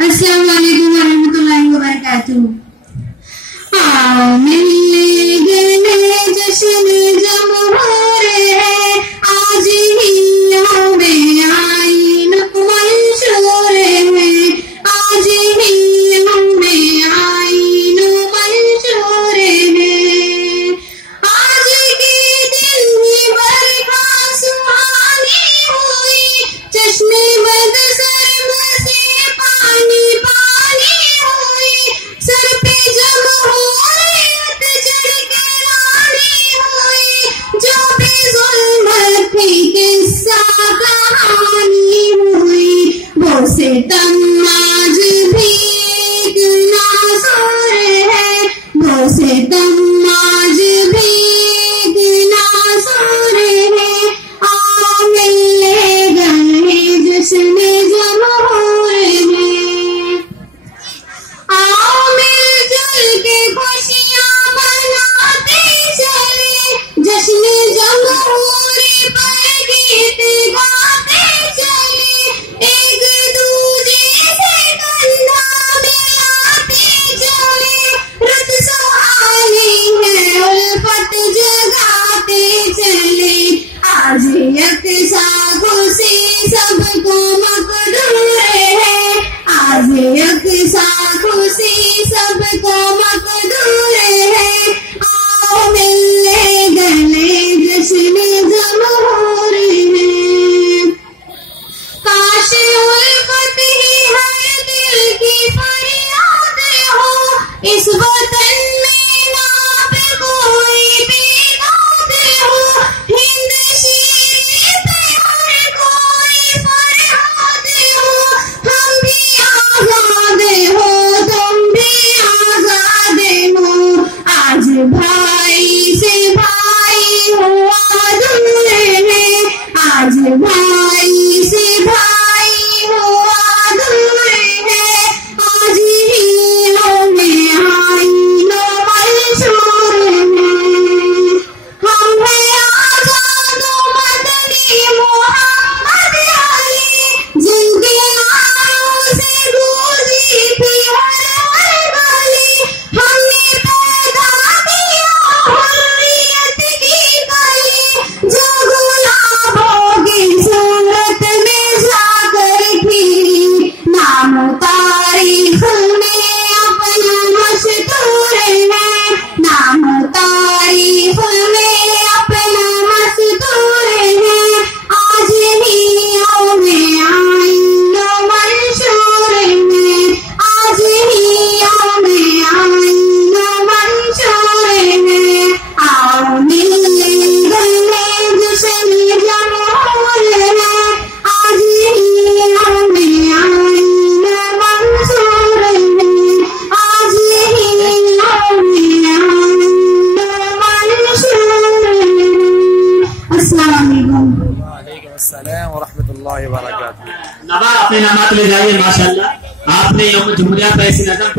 अस्सलाम वालेकुम रहमतुल्लाहि व बरकातुहू। आओ मिलने गले जश्न जब हो रहे हैं, आज हियों में आईन मंशूर है, आज हियों में आईन मंशूर है। आज के दिन ही बरखा सुहानी हुई, चश्मे बद सर्म से पानी पानी हुई, सर पे जब हो रेत चढ़ के रानी हुई, जो भी ज़ुल्मत थी किस्सा कहानी हुई, वो सितम आज भी एक नाज़ुर है, वो सितम आज भी एक नाज़ुर है। आओ मिलने गए जश्न जमहूर में, आओ मिलजुल के खुशियां मनाते चले, जश्न जमहूरी पर गीत गाते चले, एक दूजे से कंधा मिलाते चले, रुत सुहानी है उल्फत जगाते चले, आज यकसा खुशी सबको मकदूर है, आज यकसा खुशी सबको मकदूर है। आओ मिलने गले जश्न जमहूर में, काश उल्फत ही हर दिल की फरियाद हो, इस वतन में ना पे कोई बिगाड़ हो, हिंद शीर पे हर कोई फरियाद हो, हम भी आजाद हो तुम भी आजाद हो, आज भाई से भाई हुआ दूर है, आज भाई से भाई हुआ दूर है, आज हियों में आईन मंशूर है। हम हैं आजाद मदनी मोहम्मद अली, जिनके नामों से गूंजी थी हर हर गली, हमने पैदा किया हुर्रियत की कली, जो गुलाबों की सूरत में जाकर थी, नाम तारीख में अपना मशहूर है, नाम तारीख में अपना मशहूर है, आज हियों में आईन मंशूर है, आज हियों में आईन मंशूर है। आओ मिलने गले जश्न जमहूर है, आज हियों में आईन मंशूर है, आज हियों में आईन मंशूर है। अस्सलाम वालेकुम। वालेकुम अस्सलाम व रहमतुल्लाहि व बरकातुहू। नवा अपने नामात ले जाइए। माशाअल्लाह आपने यौम जुमूरिया पर ऐसी नज़म